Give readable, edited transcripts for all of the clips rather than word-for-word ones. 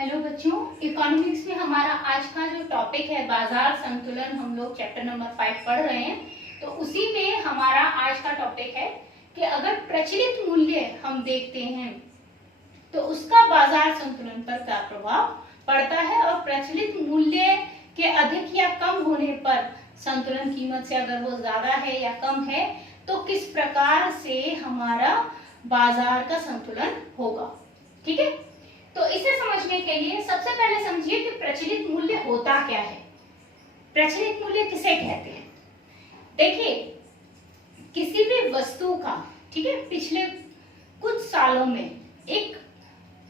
Hello बच्चों, economics में हमारा आज का जो टॉपिक है बाजार संतुलन, हम लोग चैप्टर नंबर 5 पढ़ रहे हैं। तो उसी में हमारा आज का टॉपिक है कि अगर प्रचलित मूल्य हम देखते हैं तो उसका बाजार संतुलन पर क्या प्रभाव पड़ता है, और प्रचलित मूल्य के अधिक या कम होने पर संतुलन कीमत से अगर वो ज्यादा है या कम है तो किस प्रकार से हमारा बाजार का संतुलन होगा। ठीक है, तो इसे समझने के लिए सबसे पहले समझिए कि प्रचलित मूल्य होता क्या है। प्रचलित मूल्य किसे कहते हैं? देखिए, किसी भी वस्तु का, ठीक है, पिछले कुछ सालों में एक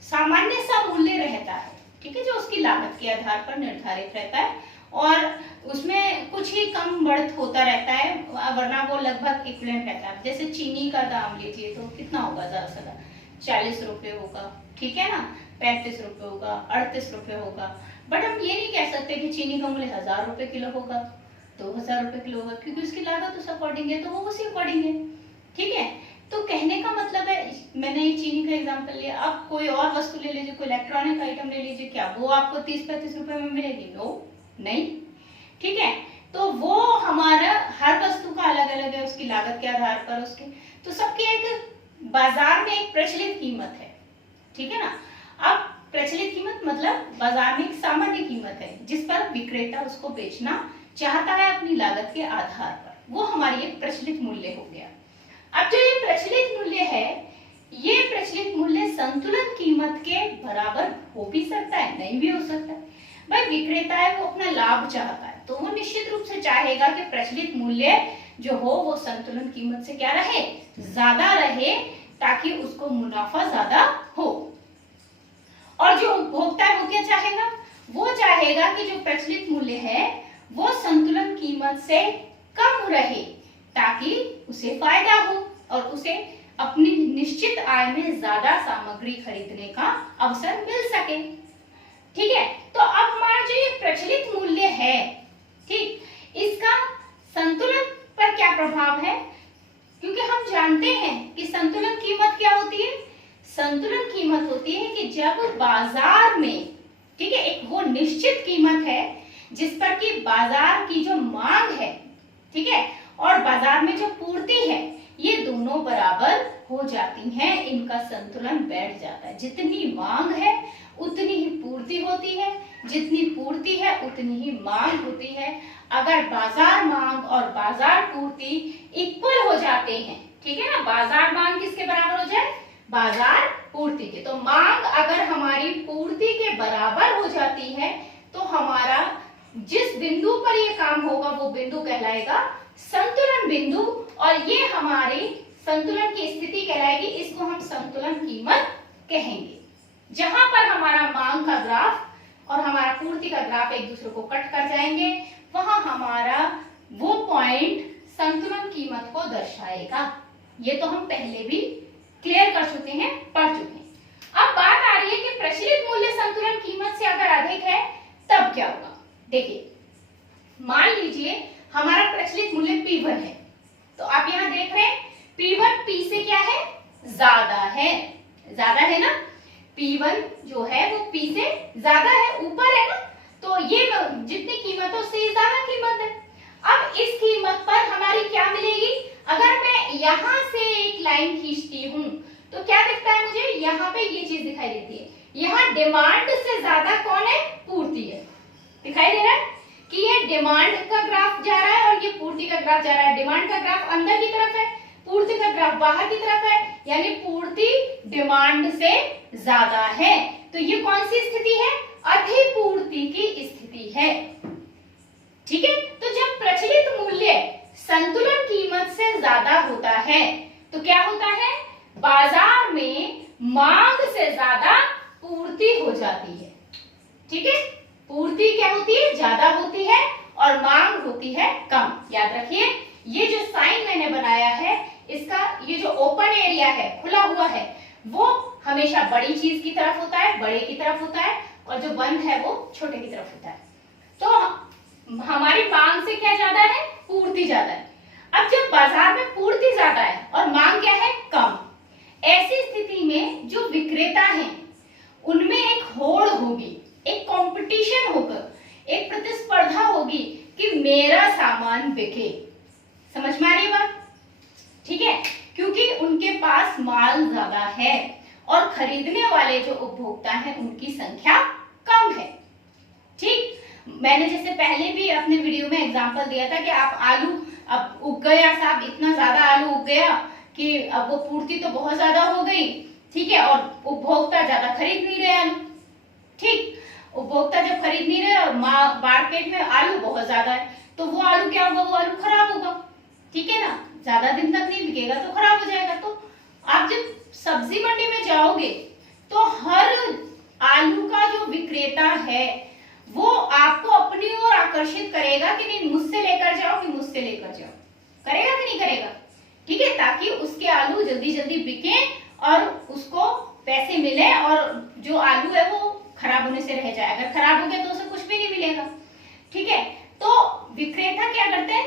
सामान्य सा मूल्य रहता है, ठीक है, जो उसकी लागत के आधार पर निर्धारित रहता है और उसमें कुछ ही कम बढ़त होता रहता है, वरना वो लगभग इक्विवेलेंट रहता है। जैसे चीनी का दाम लीजिए तो कितना होगा, ज्यादा से ज्यादा 40 रुपए होगा, ठीक है ना, 35 रुपए होगा, 38 रुपए होगा। बट हम ये नहीं कह सकते कि चीनी का मूल्य 1000 रुपए किलो होगा, 2000 रुपए किलो होगा, क्योंकि उसकी लागत उस अकॉर्डिंग है, तो वो उसी अकॉर्डिंग है। ठीक है, तो कहने का मतलब है, मैंने ये चीनी का एग्जांपल लिया, अब कोई और वस्तु ले लीजिए, कोई इलेक्ट्रॉनिक आइटम ले लीजिए, क्या वो आपको 30-35 रुपए में मिलेगी? नो, नहीं। ठीक है, तो वो हमारा हर वस्तु का अलग अलग है, उसकी लागत के आधार पर उसके, तो सबकी एक बाजार में एक प्रचलित कीमत है। ठीक है ना। अब प्रचलित कीमत मतलब बाजार में एक सामान्य कीमत है जिस पर विक्रेता उसको बेचना चाहता है अपनी लागत के आधार पर, वो हमारी एक प्रचलित मूल्य हो गया। अब जो ये प्रचलित मूल्य है, ये प्रचलित मूल्य संतुलन कीमत के बराबर हो भी सकता है, नहीं भी हो सकता है। भाई विक्रेता है, वो अपना लाभ चाहता है, तो वो निश्चित रूप से चाहेगा कि प्रचलित मूल्य जो हो वो संतुलन कीमत से क्या रहे, ज्यादा रहे, ताकि उसको मुनाफा ज्यादा हो। और जो उपभोक्ता है वो क्या चाहेगा? वो चाहेगा कि जो प्रचलित मूल्य है वो संतुलन कीमत से कम रहे, ताकि उसे फायदा हो और उसे अपनी निश्चित आय में ज्यादा सामग्री खरीदने का अवसर मिल सके। ठीक है, तो अब हमारा जो ये प्रचलित मूल्य है, ठीक, इसका संतुलन पर क्या प्रभाव है? क्योंकि हम जानते हैं कि संतुलन कीमत क्या होती है। संतुलन कीमत होती है कि जब बाजार में, ठीक है, एक वो निश्चित कीमत है जिस पर कि बाजार की जो मांग है, ठीक है, और बाजार में जो पूर्ति है, ये दोनों बराबर हो जाती हैं, इनका संतुलन बैठ जाता है। जितनी मांग है उतनी ही पूर्ति होती है, जितनी पूर्ति है उतनी ही मांग होती है। अगर बाजार मांग और बाजार पूर्ति इक्वल हो जाते हैं, ठीक है ना, बाजार मांग किसके बराबर हो जाए? बाजार पूर्ति के। तो मांग अगर हमारी पूर्ति के बराबर हो जाती है तो हमारा जिस बिंदु पर ये काम होगा वो बिंदु कहलाएगा संतुलन बिंदु, और ये हमारी संतुलन की स्थिति कहलाएगी। इसको हम संतुलन कीमत कहेंगे। जहां पर हमारा मांग का ग्राफ और हमारा पूर्ति का ग्राफ एक दूसरे को कट कर जाएंगे, वहां हमारा वो पॉइंट संतुलन कीमत को दर्शाएगा। ये तो हम पहले भी क्लियर कर चुके हैं, पढ़ चुके हैं। अब बात आ रही है कि प्रचलित मूल्य संतुलन कीमत से अगर अधिक है तब क्या होगा। देखिए, मान लीजिए हमारा प्रचलित मूल्य P1 है, तो आप यहां देख रहे हैं P1 P से क्या है, ज्यादा है, ज्यादा है ना। P1 जो है वो P से ज्यादा है, ऊपर है ना, तो ये जितनी कीमत है उससे ज्यादा कीमत है। अब इस कीमत पर हमारी क्या मिलेगी? अगर मैं यहां से एक लाइन खींचती हूं तो क्या दिखता है मुझे? यहाँ पे ये चीज दिखाई देती है, यहाँ डिमांड से ज्यादा कौन है? पूर्ति है। दिखाई दे रहा है कि ये डिमांड का ग्राफ जा रहा है और ये पूर्ति का ग्राफ जा रहा है। डिमांड का ग्राफ अंदर की तरफ है, पूर्ति का ग्राफ बाहर की तरफ है, यानी पूर्ति डिमांड से ज्यादा है। तो ये कौन सी स्थिति है? अधिपूर्ति की स्थिति है। ठीक है, तो जब प्रचलित मूल्य संतुलन कीमत से ज्यादा होता है तो क्या होता है? बाजार में मांग से ज्यादा पूर्ति हो जाती है। ठीक है, पूर्ति क्या होती है? ज्यादा होती है और मांग होती है कम। याद रखिए, ये जो साइन मैंने बनाया है, इसका ये जो ओपन एरिया है, खुला हुआ है, वो हमेशा बड़ी चीज की तरफ होता है, बड़े की तरफ होता है, और जो बंद है वो छोटे की तरफ होता है। तो हमारी मांग से क्या ज्यादा है? पूर्ति ज्यादा है। अब जब बाजार में पूर्ति ज्यादा है और मांग क्या है? कम, ऐसी स्थिति में जो विक्रेता है उनमें एक होड़ होगी, एक कंपटीशन होगा, एक प्रतिस्पर्धा होगी कि मेरा सामान बिके। समझ में आ रही है बात? ठीक है, क्योंकि उनके पास माल ज्यादा है और खरीदने वाले जो उपभोक्ता हैं उनकी संख्या कम है। ठीक, मैंने जैसे पहले भी अपने वीडियो में एग्जांपल दिया था कि आप आलू अब उग गया साहब, इतना ज्यादा आलू उग गया कि अब वो पूर्ति तो बहुत ज्यादा हो गई, ठीक है, और उपभोक्ता ज्यादा खरीद नहीं रहे आलू। ठीक, उपभोक्ता जब खरीद नहीं रहे और मार्केट में आलू बहुत ज्यादा है, तो वो आलू क्या होगा, वो आलू खराब होगा, ठीक है ना, ज्यादा दिन तक नहीं बिकेगा तो खराब हो जाएगा। तो आप जब सब्जी मंडी में जाओगे तो हर आलू का जो विक्रेता है वो आपको अपनी ओर आकर्षित करेगा कि नहीं मुझसे लेकर जाओ, कि मुझसे लेकर जाओ, करेगा कि नहीं करेगा? ठीक है, ताकि उसके आलू जल्दी जल्दी बिके और उसको पैसे मिले और जो आलू है वो खराब होने से रह जाए। अगर खराब हो गया तो उसे कुछ भी नहीं मिलेगा। ठीक है, तो विक्रेता क्या करते हैं,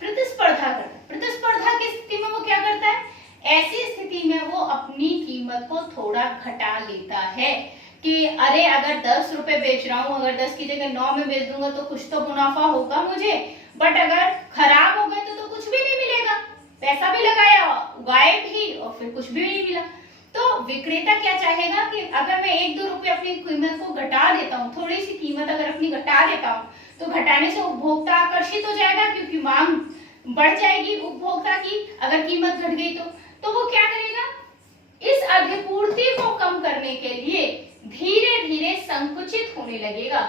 प्रतिस्पर्धा करता है। प्रतिस्पर्धा की स्थिति में वो क्या करता है, ऐसी स्थिति में वो अपनी कीमत को थोड़ा घटा लेता है कि अरे अगर 10 रुपए बेच रहा हूं, अगर 10 की जगह 9 में बेच दूंगा तो कुछ तो मुनाफा होगा मुझे, बट अगर खराब हो गए तो कुछ भी नहीं मिलेगा, पैसा भी लगाया, उगाए भी और फिर कुछ भी नहीं मिला। तो विक्रेता क्या चाहेगा कि अगर मैं 1-2 रुपए अपनी कीमत को घटा देता हूँ, थोड़ी सी कीमत अगर अपनी घटा देता हूँ तो घटाने से उपभोक्ता आकर्षित हो जाएगा क्योंकि मांग बढ़ जाएगी उपभोक्ता की, अगर कीमत घट गई तो वो क्या करेगा, इस अधिपूर्ति को कम करने के लिए धीरे धीरे संकुचित होने लगेगा।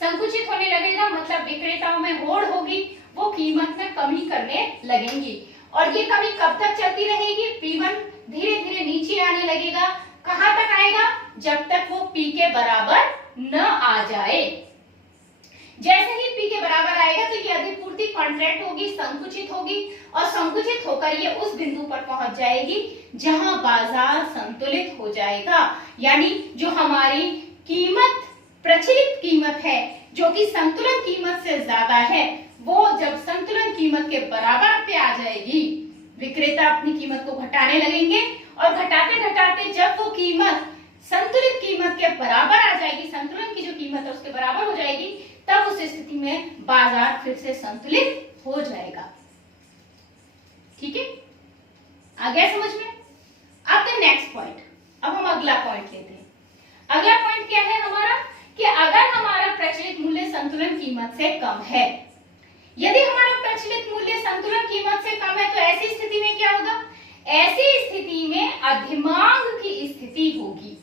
संकुचित होने लगेगा मतलब विक्रेताओं में होड़ होगी, वो कीमत में कमी करने लगेंगी। और ये कमी कब तक चलती रहेगी, P1 धीरे धीरे नीचे आने लगेगा। कहां तक आएगा, जब तक वो P के बराबर न आ जाए। जैसे ही P के बराबर आएगा तो ये अधिपूर्ति कॉन्ट्रैक्ट होगी, संकुचित होगी और संकुचित होकर ये उस बिंदु पर पहुंच जाएगी जहां बाजार संतुलित हो जाएगा। यानी जो हमारी कीमत, प्रचलित कीमत है जो कि संतुलन कीमत से ज्यादा है, वो जब संतुलन कीमत के बराबर पे आ जाएगी, विक्रेता अपनी कीमत को घटाने लगेंगे और घटाते घटाते जब वो कीमत संतुलित कीमत के बराबर आ जाएगी, संतुलन की जो कीमत है उसके बराबर हो जाएगी, तब उस स्थिति में बाजार फिर से संतुलित हो जाएगा। ठीक है, आ गया समझ में? अब द नेक्स्ट पॉइंट, अब हम अगला पॉइंट लेते हैं। अगला पॉइंट क्या है हमारा, कि अगर हमारा प्रचलित मूल्य संतुलन कीमत से कम है, यदि हमारा प्रचलित मूल्य संतुलन कीमत से कम है तो ऐसी स्थिति में क्या होगा, ऐसी स्थिति में अधिमांग की स्थिति होगी।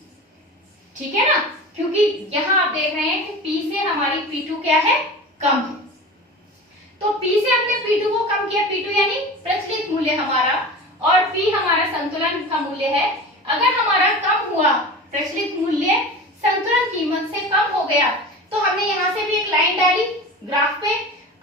ठीक है ना, क्योंकि यहां आप देख रहे हैं कि P से हमारी P2 क्या है, कम है। तो P से हमने P2 को कम किया, P2 यानी प्रचलित मूल्य हमारा, और P हमारा संतुलन का मूल्य है। अगर हमारा कम हुआ प्रचलित मूल्य संतुलन कीमत से कम हो गया तो हमने यहां से भी एक लाइन डाली ग्राफ पे।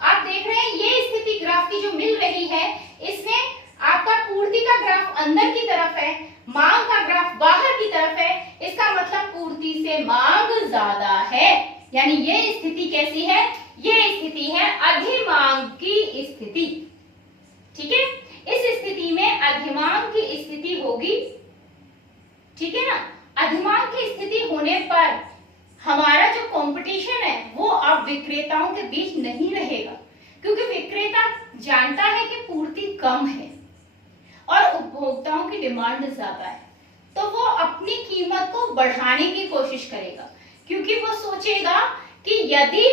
आप देख रहे हैं ये स्थिति ग्राफ की जो मिल रही है, इसमें आपका पूर्ति का ग्राफ अंदर की तरफ है, मांग का ग्राफ बाहर की तरफ है। इसका मतलब पूर्ति से मांग ज्यादा है, यानी ये स्थिति कैसी है, ये स्थिति है अधिमांग की स्थिति। ठीक है, इस स्थिति में अधिमांग की स्थिति होगी। ठीक है ना, अधिमांग की स्थिति होने पर हमारा जो कंपटीशन है वो अब विक्रेताओं के बीच नहीं रहेगा, क्योंकि विक्रेता जानता है कि पूर्ति कम है और उपभोक्ताओं की डिमांड ज्यादा है, तो वो अपनी कीमत को बढ़ाने की कोशिश करेगा, क्योंकि वो सोचेगा कि यदि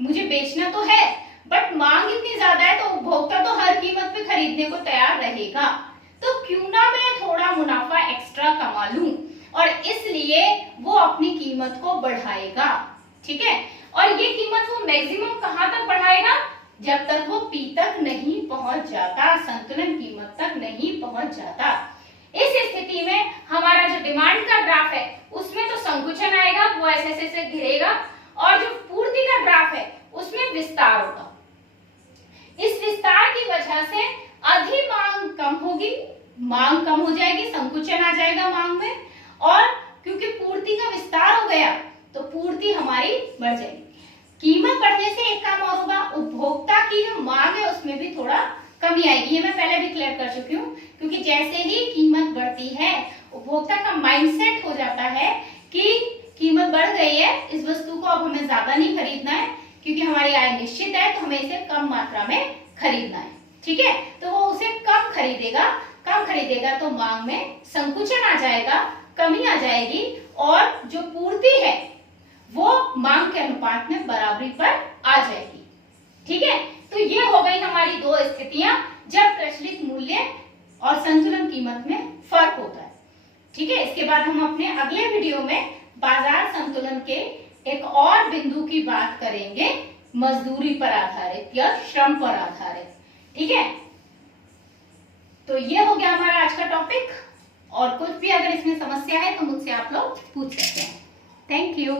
मुझे बेचना तो है बट मांग इतनी ज्यादा है तो उपभोक्ता तो हर कीमत पे खरीदने को तैयार रहेगा, तो क्यों ना मैं थोड़ा मुनाफा एक्स्ट्रा कमा लूं, और इसलिए वो अपनी कीमत को बढ़ाएगा। ठीक है, और ये कीमत वो मैक्सिमम कहां तक बढ़ाएगा, जब तक वो P तक नहीं पहुंच जाता, संतुलन कीमत तक नहीं पहुंच जाता। इस स्थिति में हमारा जो डिमांड का ग्राफ है उसमें तो संकुचन आएगा, वो ऐसे घिरेगा, और जो पूर्ति का ग्राफ है उसमें विस्तार होगा। इस विस्तार की वजह से अधिमांग कम होगी, मांग कम हो जाएगी, संकुचन आ जाएगा मांग में, और क्योंकि पूर्ति का विस्तार हो गया तो पूर्ति हमारी बढ़ जाएगी। कीमत बढ़ने से एक काम और होगा, उपभोक्ता की जो मांग है उसमें भी थोड़ा कमी आएगी। ये मैं पहले भी क्लियर कर चुकी हूँ, क्योंकि जैसे ही कीमत बढ़ती है उपभोक्ता का माइंडसेट हो जाता है कि इस वस्तु को अब हमें ज्यादा नहीं खरीदना है क्योंकि हमारी आय निश्चित है, तो हमें इसे कम मात्रा में खरीदना है। ठीक है, तो वो उसे कम खरीदेगा तो मांग में संकुचन आ जाएगा, कमी आ जाएगी, और जो पूर्ति है वो मांग के अनुपात में बराबरी पर आ जाएगी। ठीक है, तो ये हो गई हमारी दो स्थितियां जब प्रचलित मूल्य और संतुलन कीमत में फर्क होता है। ठीक है, इसके बाद हम अपने अगले वीडियो में बाजार संतुलन के एक और बिंदु की बात करेंगे, मजदूरी पर आधारित या श्रम पर आधारित। ठीक है, तो ये हो गया हमारा आज का टॉपिक, और कुछ भी अगर इसमें समस्या है तो मुझसे आप लोग पूछ सकते हैं। Thank you.